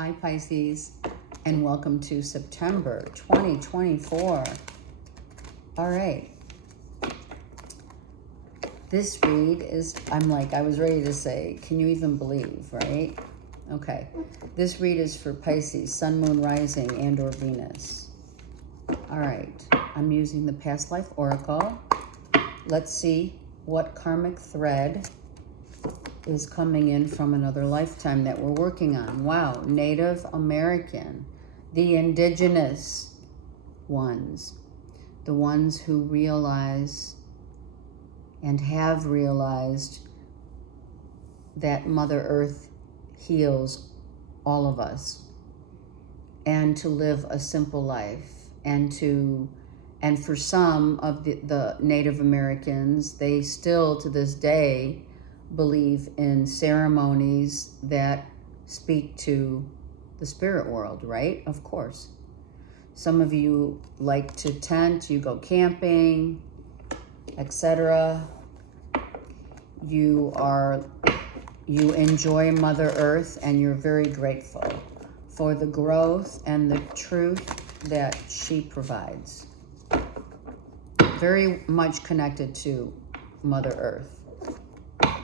Hi Pisces, and welcome to September 2024. All right. This read is, I was ready to say, can you even believe, right? Okay. This read is for Pisces, Sun, Moon, Rising, and or Venus. All right. I'm using the Past Life Oracle. Let's see what karmic thread is coming in from another lifetime that we're working on. Wow, Native American, the indigenous ones, the ones who realize and have realized that Mother Earth heals all of us, and to live a simple life, and for some of the Native Americans, they still to this day believe in ceremonies that speak to the spirit world, right? Of course. Some of you like to tent, you go camping, etc. You enjoy Mother Earth, and you're very grateful for the growth and the truth that she provides. Very much connected to Mother Earth.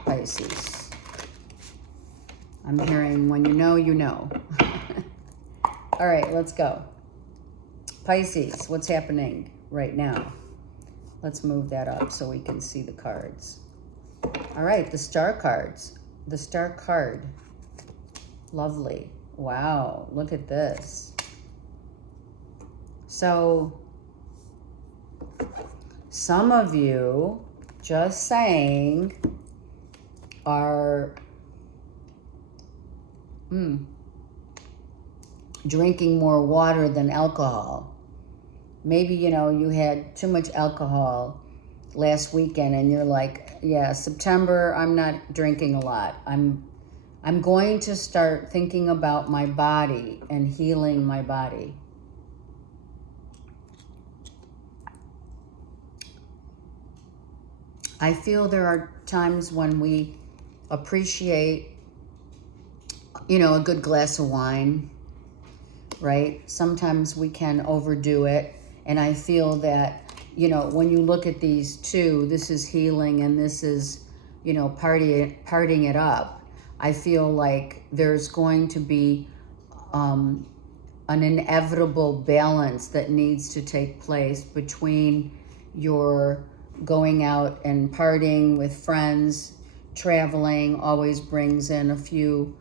Pisces. I'm hearing when you know, you know. All right, let's go. Pisces, what's happening right now? Let's move that up so we can see the cards. All right, the star cards. The star card. Lovely. Wow, look at this. So, some of you, just saying, are drinking more water than alcohol. Maybe, you had too much alcohol last weekend and you're like, yeah, September, I'm not drinking a lot. I'm going to start thinking about my body and healing my body. I feel there are times when we appreciate, a good glass of wine, right? Sometimes we can overdo it. And I feel that, when you look at these two, this is healing and this is, partying it up. I feel like there's going to be an inevitable balance that needs to take place between your going out and partying with friends. Traveling always brings in a few,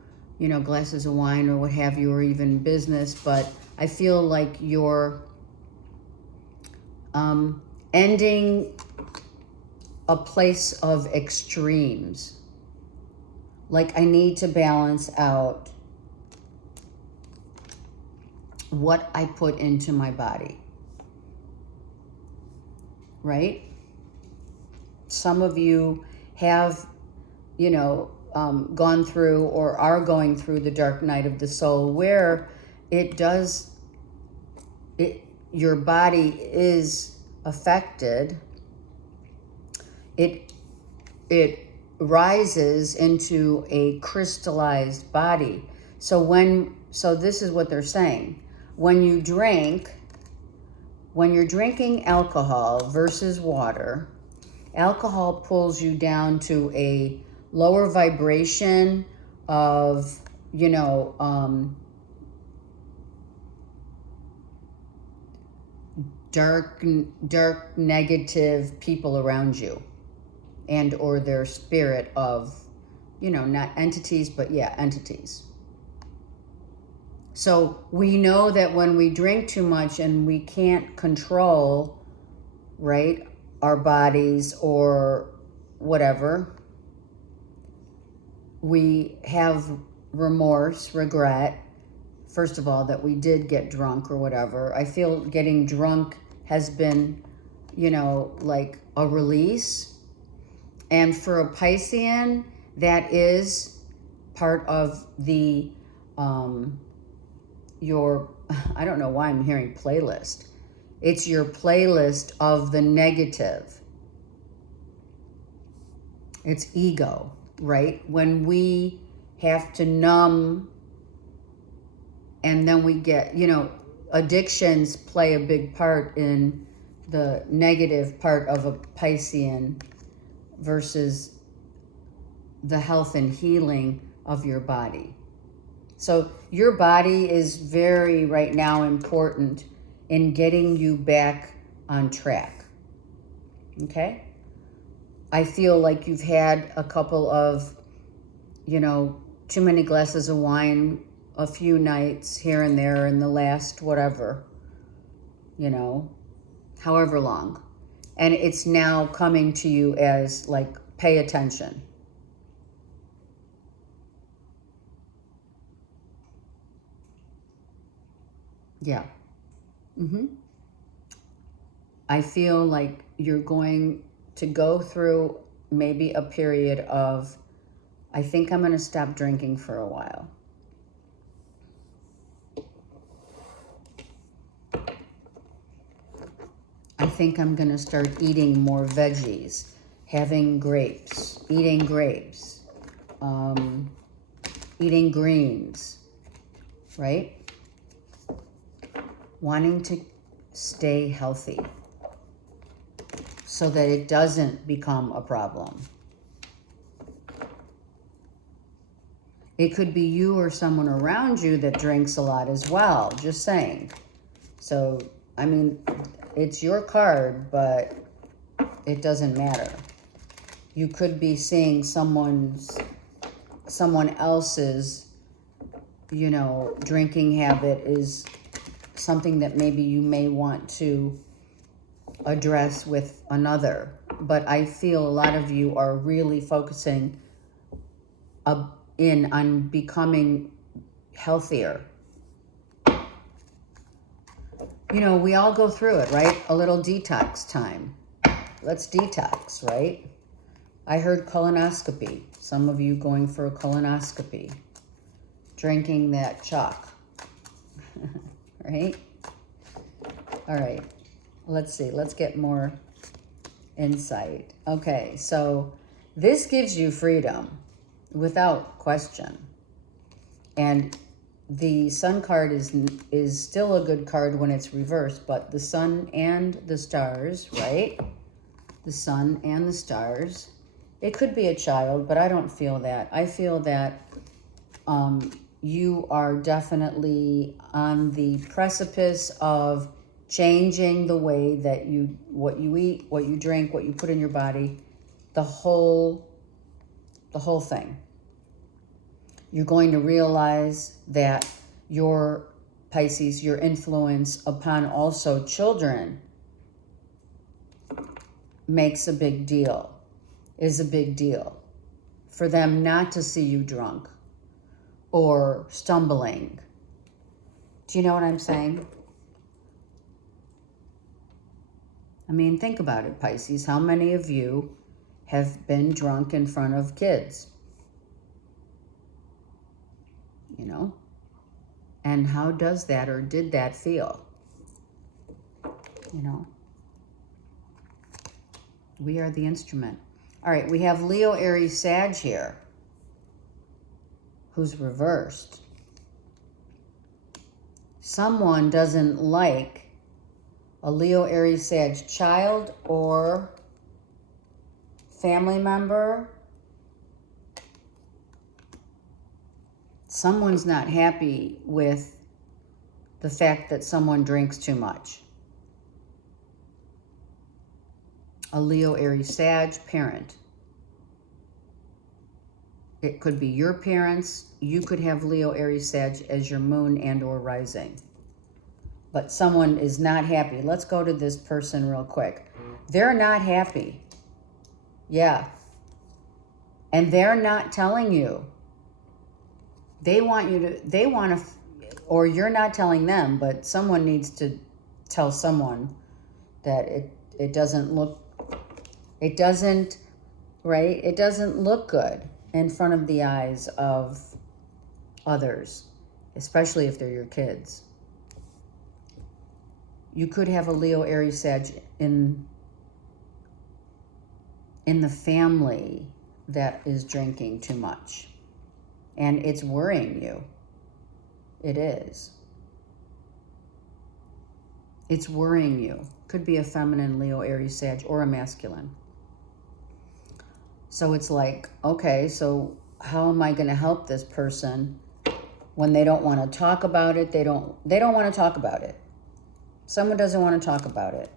glasses of wine or what have you, or even business. But I feel like you're ending a place of extremes. Like, I need to balance out what I put into my body, right? Some of you have, gone through or are going through the dark night of the soul, where your body is affected. It rises into a crystallized body. So this is what they're saying. When you're drinking alcohol versus water, alcohol pulls you down to a lower vibration of, dark negative people around you, and or their spirit of, not entities, but yeah, entities. So we know that when we drink too much and we can't control, right, our bodies or whatever, we have remorse, regret, first of all, that we did get drunk or whatever. I feel getting drunk has been, like a release. And for a Piscean, that is part of the, your, I don't know why I'm hearing playlist. It's your playlist of the negative. It's ego, right? When we have to numb And then we get, you know, addictions play a big part in the negative part of a Piscean versus the health and healing of your body. So your body is very right now important in getting you back on track. Okay? I feel like you've had a couple of, you know, too many glasses of wine a few nights here and there in the last whatever, you know, however long. And it's now coming to you as like, pay attention. Yeah. I feel like you're going to go through maybe a period of, I think I'm going to stop drinking for a while. I think I'm going to start eating more veggies, having grapes, eating greens, right? Wanting to stay healthy so that it doesn't become a problem. It could be you or someone around you that drinks a lot as well, just saying. So, I mean, it's your card, but it doesn't matter. You could be seeing someone else's, you know, drinking habit is something that maybe you may want to address with another. But I feel a lot of you are really focusing in on becoming healthier. You know, we all go through it, right? A little detox time. Let's detox, right? I heard colonoscopy. Some of you going for a colonoscopy. Drinking that chalk. Right? All right. Let's see. Let's get more insight. Okay, so this gives you freedom without question. And the sun card is still a good card when it's reversed, but the sun and the stars, right? The sun and the stars. It could be a child, but I don't feel that. I feel that you are definitely on the precipice of changing the way that what you eat, what you drink, what you put in your body, the whole thing. You're going to realize that your Pisces, your influence upon also children makes a big deal, is a big deal for them not to see you drunk or stumbling. Do you know what I'm saying? I mean, think about it, Pisces. How many of you have been drunk in front of kids? You know? And how does that or did that feel? You know? We are the instrument. All right, we have Leo, Aries, Sag here, who's reversed. Someone doesn't like a Leo, Aries, Sag child or family member. Someone's not happy with the fact that someone drinks too much. A Leo, Aries, Sag parent. It could be your parents. You could have Leo, Aries, Sag as your moon and or rising. But someone is not happy. Let's go to this person real quick. They're not happy. Yeah. And they're not telling you. They want to, or you're not telling them, but someone needs to tell someone that it doesn't look good in front of the eyes of others, especially if they're your kids. You could have a Leo, Aries, Sag in the family that is drinking too much. And it's worrying you. It is. It's worrying you. Could be a feminine, Leo, Aries, Sag, or a masculine. So it's like, okay, so how am I going to help this person when they don't want to talk about it? They don't want to talk about it. Someone doesn't want to talk about it.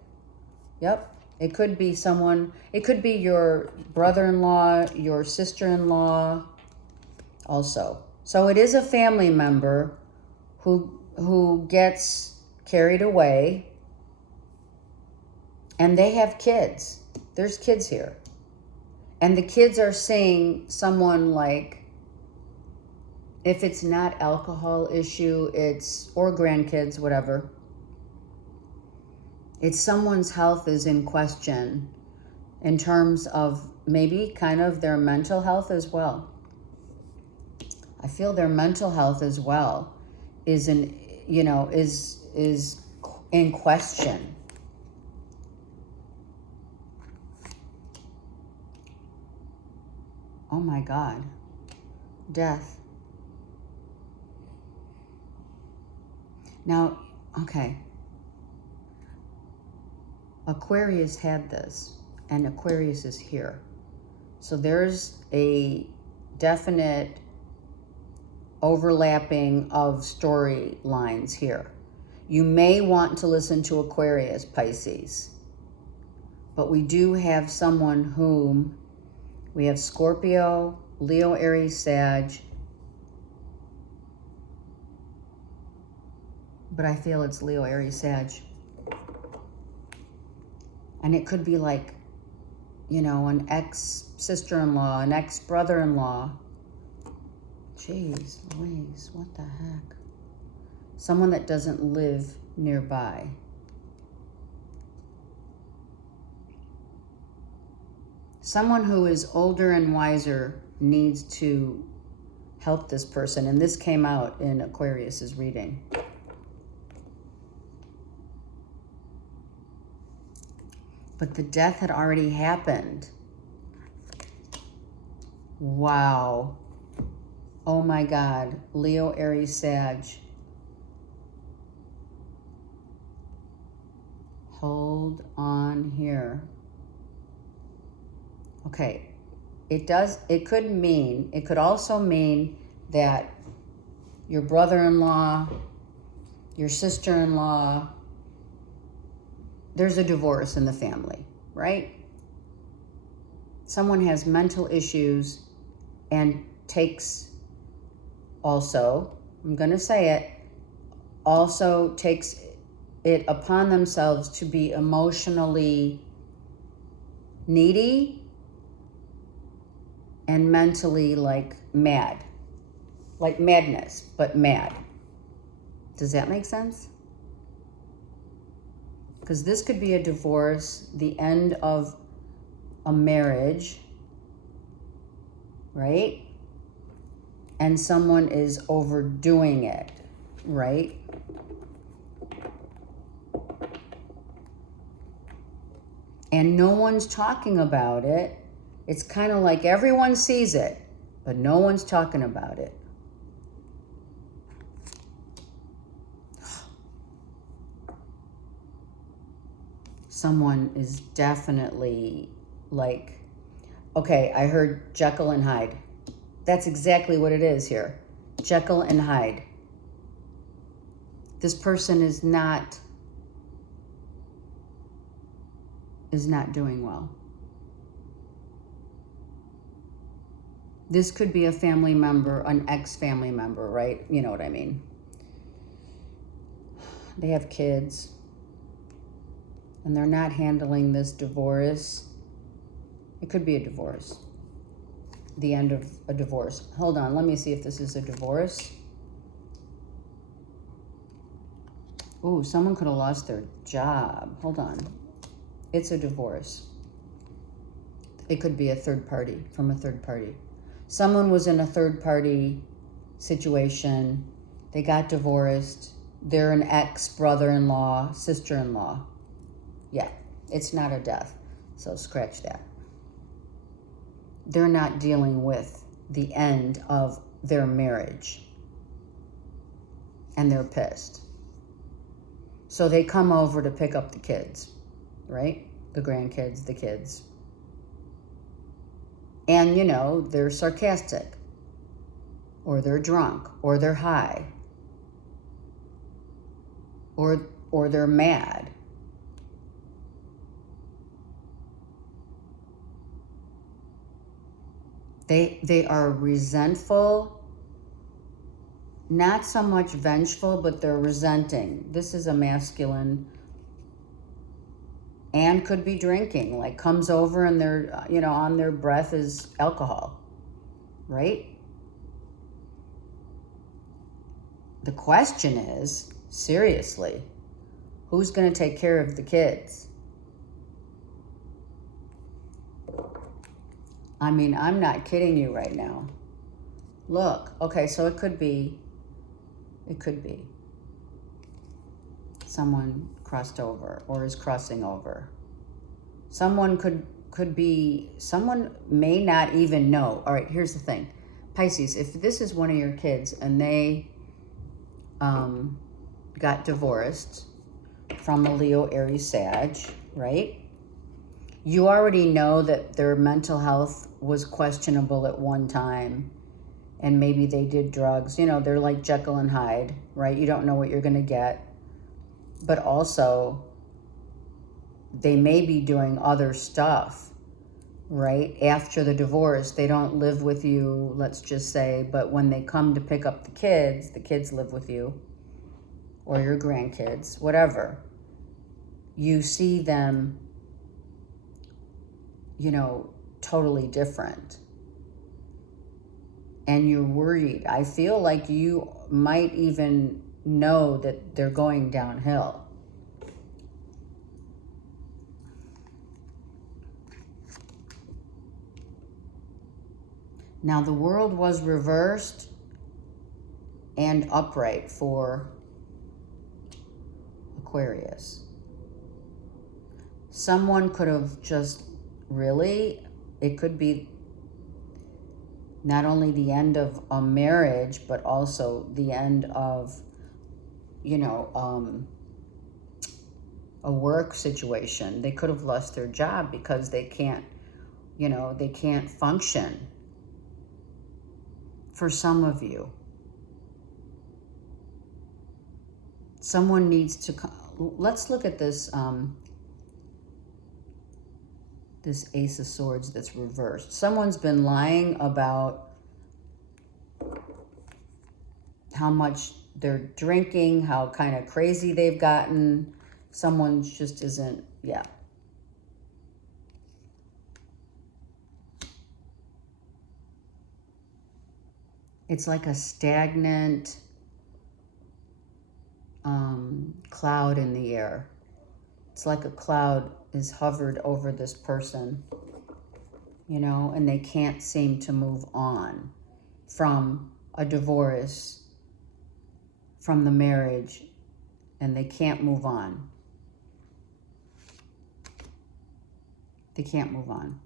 Yep. It could be someone, it could be your brother-in-law, your sister-in-law also. So it is a family member who gets carried away, and they have kids. There's kids here. And the kids are seeing someone like, if it's not alcohol issue, it's, or grandkids, whatever. It's someone's health is in question in terms of maybe kind of their mental health as well. I feel their mental health as well is in, you know, is in question. Oh my God. Death. Now, okay. Aquarius had this, and Aquarius is here. So there's a definite overlapping of storylines here. You may want to listen to Aquarius, Pisces, but we do have someone whom we have Scorpio, Leo, Aries, Sag, but I feel it's Leo, Aries, Sag. And it could be like, you know, an ex-sister-in-law, an ex-brother-in-law. Jeez Louise, what the heck? Someone that doesn't live nearby. Someone who is older and wiser needs to help this person. And this came out in Aquarius's reading. But the death had already happened. Wow. Oh my God. Leo, Aries, Sag. Hold on here. Okay. It could also mean that your brother-in-law, your sister-in-law, there's a divorce in the family, right? Someone has mental issues and takes also, I'm going to say it, also takes it upon themselves to be emotionally needy and mentally like mad. Like madness, but mad. Does that make sense? Because this could be a divorce, the end of a marriage, right? And someone is overdoing it, right? And no one's talking about it. It's kind of like everyone sees it, but no one's talking about it. Someone is definitely like, okay, I heard Jekyll and Hyde. That's exactly what it is here. Jekyll and Hyde. This person is not doing well. This could be a family member, an ex-family member, right? You know what I mean. They have kids. And they're not handling this divorce. It could be a divorce. The end of a divorce. Hold on, let me see if this is a divorce. Ooh, someone could have lost their job. Hold on. It's a divorce. It could be a third party, from a third party. Someone was in a third party situation. They got divorced. They're an ex-brother-in-law, sister-in-law. Yeah, it's not a death, so scratch that. They're not dealing with the end of their marriage. and they're pissed. So they come over to pick up the kids, right? The grandkids, the kids. And, you know, they're sarcastic, or they're drunk, or they're high, or they're mad. They are resentful, not so much vengeful, but they're resenting. This is a masculine, and could be drinking, like comes over and they're, you know, on their breath is alcohol, right? The question is, seriously, who's going to take care of the kids? I mean, I'm not kidding you right now. Look, okay, so it could be someone crossed over or is crossing over. Someone could be, someone may not even know. All right, here's the thing. Pisces, if this is one of your kids and they got divorced from a Leo, Aries, Sag, right? You already know that their mental health was questionable at one time, and maybe they did drugs. You know, they're like Jekyll and Hyde, right? You don't know what you're going to get. But also, they may be doing other stuff, right? After the divorce, they don't live with you, let's just say, but when they come to pick up the kids live with you, or your grandkids, whatever. You see them, you know, totally different. And you're worried. I feel like you might even know that they're going downhill. Now, the world was reversed and upright for Aquarius. Someone could have just really, it could be not only the end of a marriage, but also the end of, you know, a work situation. They could have lost their job because they can't, you know, they can't function. For some of you, someone needs to, let's look at this, this Ace of Swords that's reversed. Someone's been lying about how much they're drinking, how kind of crazy they've gotten. Someone just isn't, yeah. It's like a stagnant cloud in the air. It's like a cloud is hovered over this person, you know, and they can't seem to move on from a divorce, from the marriage, and they can't move on. They can't move on.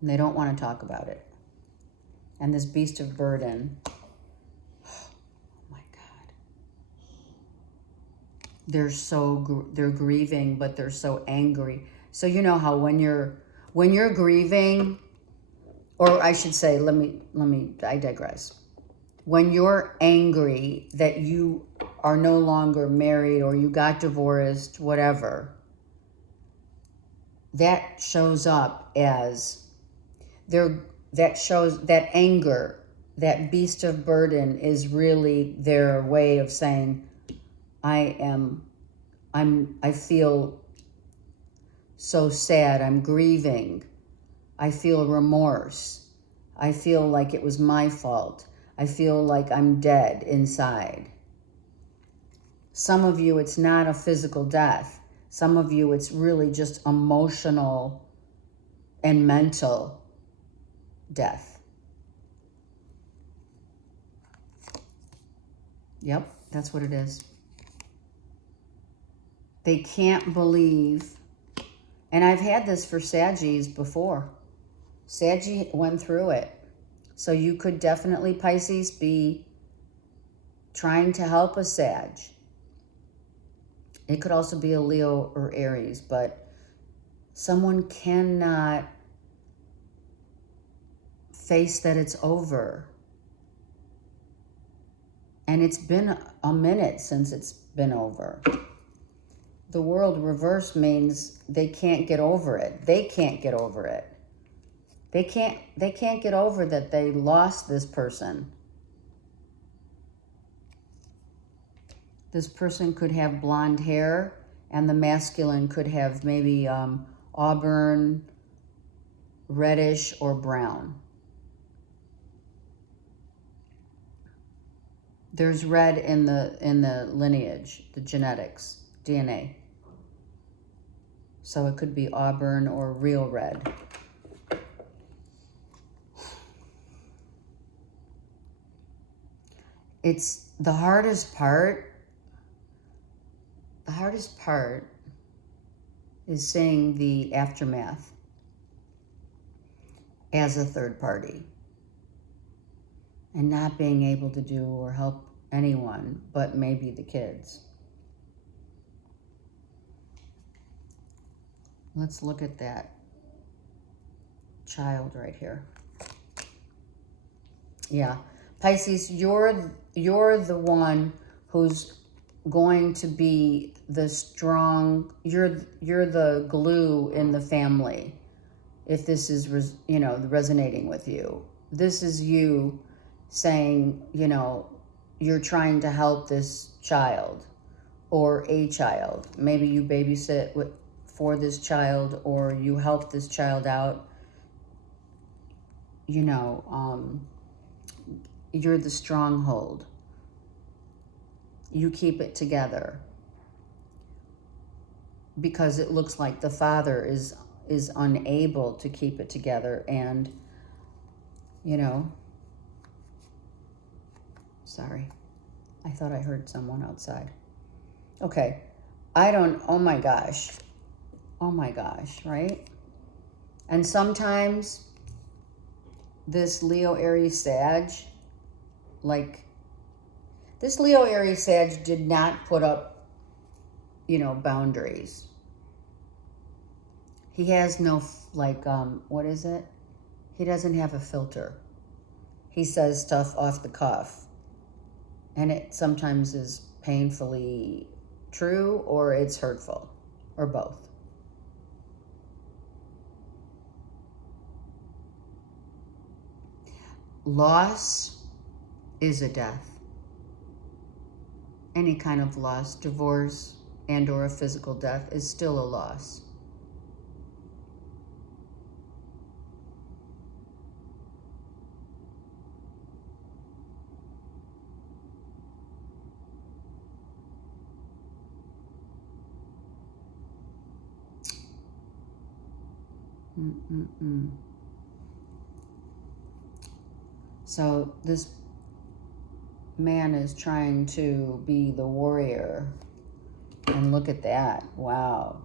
And they don't want to talk about it. And this beast of burden, oh my God. They're grieving, but they're so angry. So you know how when you're grieving, or I should say, I digress. When you're angry that you are no longer married or you got divorced, whatever, that shows up as that shows that anger, that beast of burden is really their way of saying, I feel so sad, I'm grieving, I feel remorse, I feel like it was my fault, I feel like I'm dead inside. Some of you, it's not a physical death. Some of you, it's really just emotional and mental death. Yep, that's what it is. They can't believe, and I've had this for Saggies before. Saggy went through it. So you could definitely, Pisces, be trying to help a Sag. It could also be a Leo or Aries, but someone cannot face that it's over. And it's been a minute since it's been over. The world reverse means they can't get over it. They can't get over it. They can't get over that they lost this person. This person could have blonde hair, and the masculine could have maybe auburn, reddish, or brown. There's red in the lineage, the genetics, DNA. So it could be auburn or real red. It's the hardest part. The hardest part is seeing the aftermath as a third party and not being able to do or help anyone but maybe the kids. Let's look at that child right here. Yeah, Pisces, you're the one who's going to be the strong, you're the glue in the family. If this is, resonating with you, this is you saying, you're trying to help this child or a child. Maybe you babysit for this child, or you help this child out. You're the stronghold. You keep it together. Because it looks like the father is unable to keep it together, and sorry, I thought I heard someone outside. Okay, oh my gosh, right? And sometimes this Leo Aries Sag, this Leo Aries Sag did not put up, boundaries. He has no, what is it? He doesn't have a filter. He says stuff off the cuff. And it sometimes is painfully true, or it's hurtful, or both. Loss is a death. Any kind of loss, divorce and or a physical death, is still a loss. So this man is trying to be the warrior. And look at that. Wow.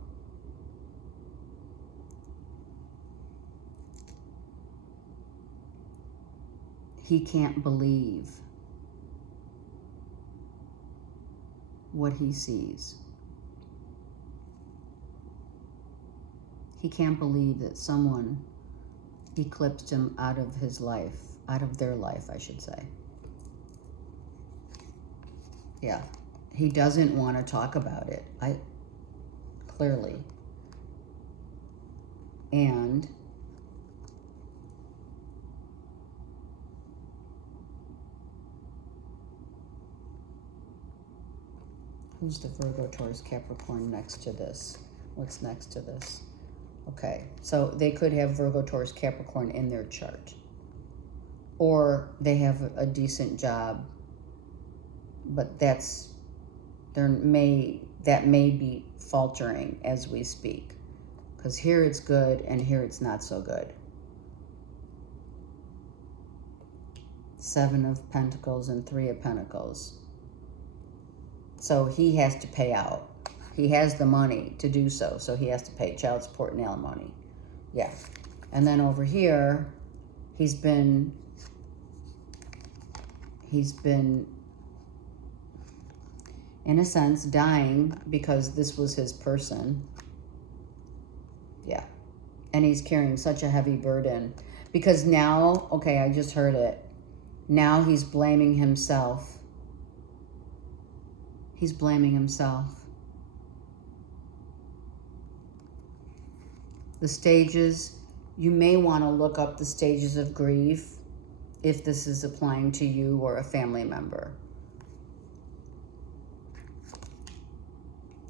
He can't believe what he sees. He can't believe that someone eclipsed him out of his life, out of their life, I should say. Yeah, he doesn't want to talk about it, clearly. And who's the Virgo, Taurus, Capricorn next to this? What's next to this? Okay, so they could have Virgo, Taurus, Capricorn in their chart. Or they have a decent job, but that may be faltering as we speak. Because here it's good and here it's not so good. Seven of Pentacles and Three of Pentacles. So he has to pay out. He has the money to do so, so he has to pay child support and alimony. Yeah. And then over here, he's been in a sense, dying because this was his person. Yeah. And he's carrying such a heavy burden. Because now, okay, I just heard it. Now he's blaming himself. He's blaming himself. The stages, you may want to look up the stages of grief if this is applying to you or a family member.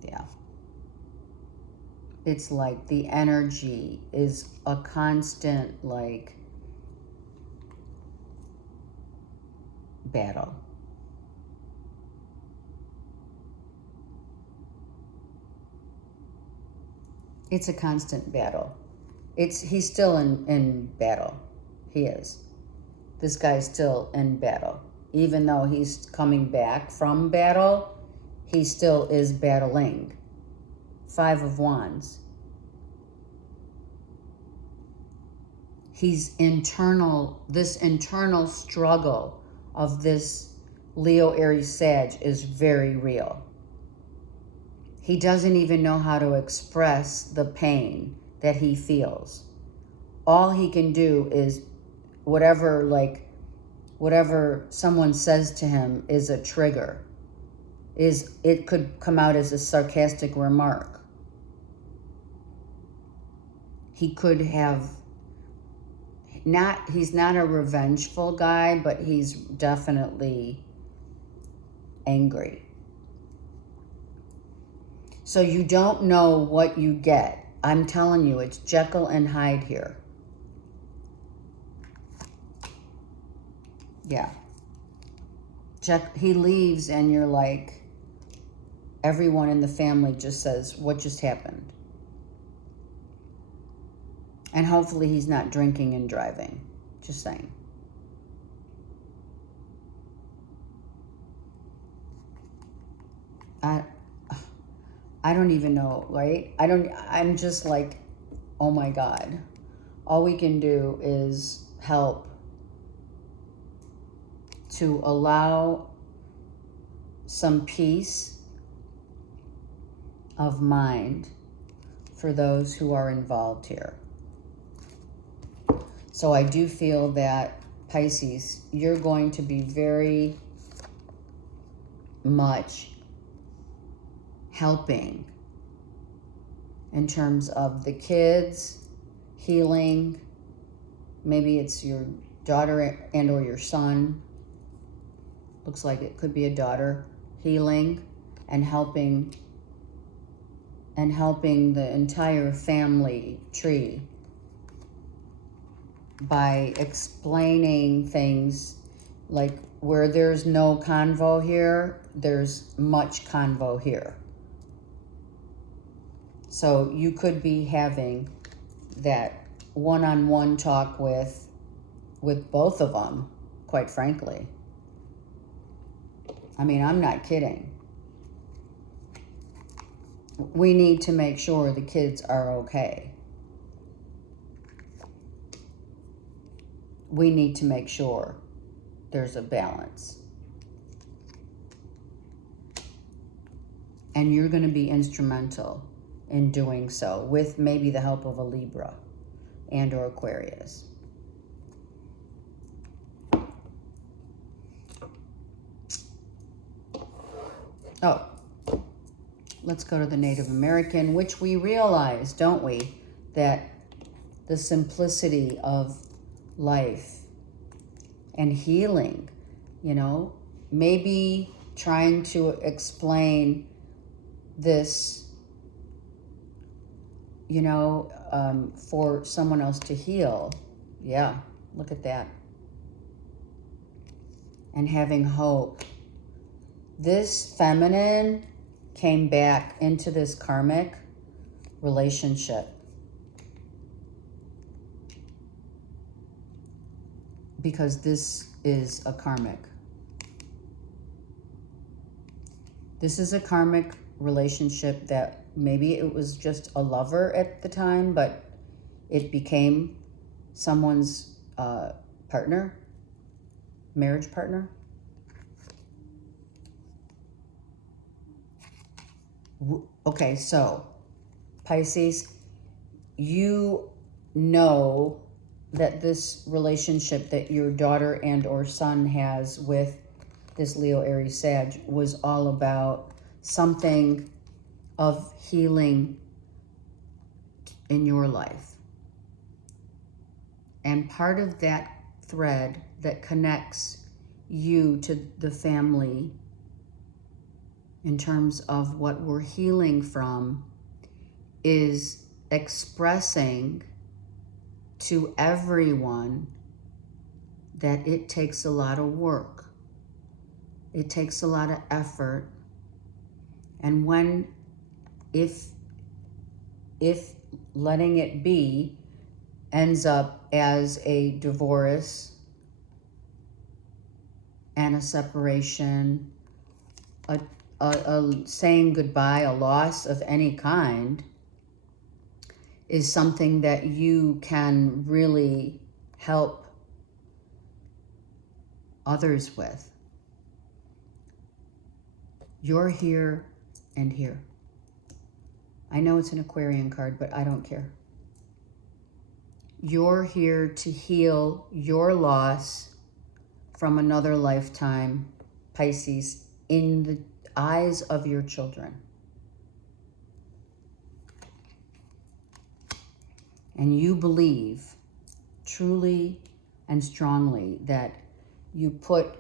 Yeah. It's like the energy is a constant, like, battle. It's a constant battle. He's still in battle. He is. This guy's still in battle. Even though he's coming back from battle, he still is battling. 5 of Wands. This internal struggle of this Leo, Aries, Sag is very real. He doesn't even know how to express the pain that he feels. All he can do is whatever someone says to him is a trigger. It could come out as a sarcastic remark. He could have he's not a revengeful guy, but he's definitely angry. So you don't know what you get. I'm telling you, it's Jekyll and Hyde here. Yeah. He leaves and you're like, everyone in the family just says, what just happened? And hopefully he's not drinking and driving. Just saying. I don't even know, right? I'm just like, oh my God. All we can do is help to allow some peace of mind for those who are involved here. So I do feel that, Pisces, you're going to be very much helping in terms of the kids, healing. Maybe it's your daughter and or your son. Looks like it could be a daughter. Healing and helping the entire family tree by explaining things, like where there's no convo here, there's much convo here. So you could be having that one-on-one talk with both of them, quite frankly. I mean, I'm not kidding. We need to make sure the kids are okay. We need to make sure there's a balance. And you're going to be instrumental in doing so, with maybe the help of a Libra and or Aquarius. Oh, let's go to the Native American, which we realize, don't we, that the simplicity of life and healing, you know, maybe trying to explain this, you know, for someone else to heal. Yeah, look at that. And having hope. This feminine came back into this karmic relationship because this is a karmic. This is a karmic relationship that maybe it was just a lover at the time, but it became someone's partner, marriage partner. Okay, so Pisces, you know that this relationship that your daughter and or son has with this Leo, Aries, Sag was all about something of healing in your life. And part of that thread that connects you to the family in terms of what we're healing from is expressing to everyone that it takes a lot of work. It takes a lot of effort. And if letting it be ends up as a divorce and a separation, a saying goodbye, a loss of any kind, is something that you can really help others with. You're here and here. I know it's an Aquarian card, but I don't care. You're here to heal your loss from another lifetime, Pisces, in the eyes of your children. And you believe truly and strongly that you put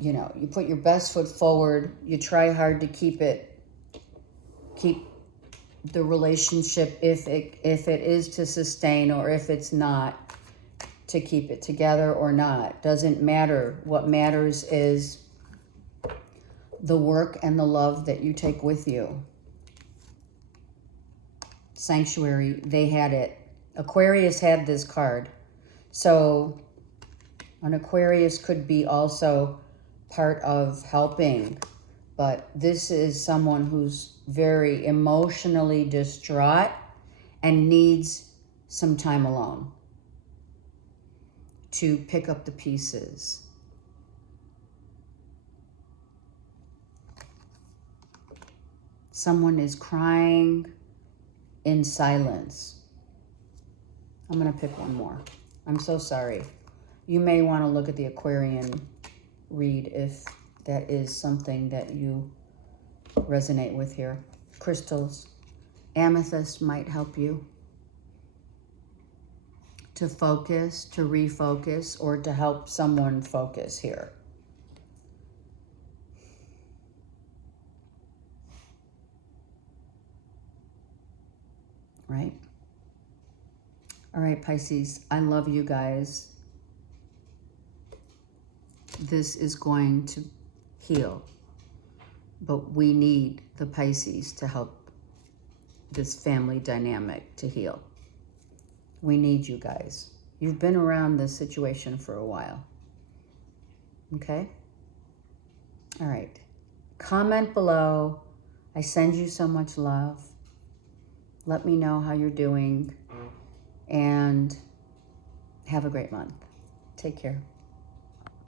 your best foot forward. You try hard to keep the relationship, if it is to sustain, or if it's not, to keep it together or not. Doesn't matter. What matters is the work and the love that you take with you. Sanctuary, they had it. Aquarius had this card. So an Aquarius could be also part of helping, but this is someone who's very emotionally distraught and needs some time alone to pick up the pieces. Someone is crying in silence. I'm going to pick one more. I'm so sorry. You may want to look at the Aquarian read if that is something that you resonate with here. Crystals. Amethyst might help you to focus, to refocus, or to help someone focus here. Right? All right, Pisces, I love you guys. This is going to heal, but we need the Pisces to help this family dynamic to heal. We need you guys. You've been around this situation for a while. Okay? All right. Comment below. I send you so much love. Let me know how you're doing. And have a great month. Take care.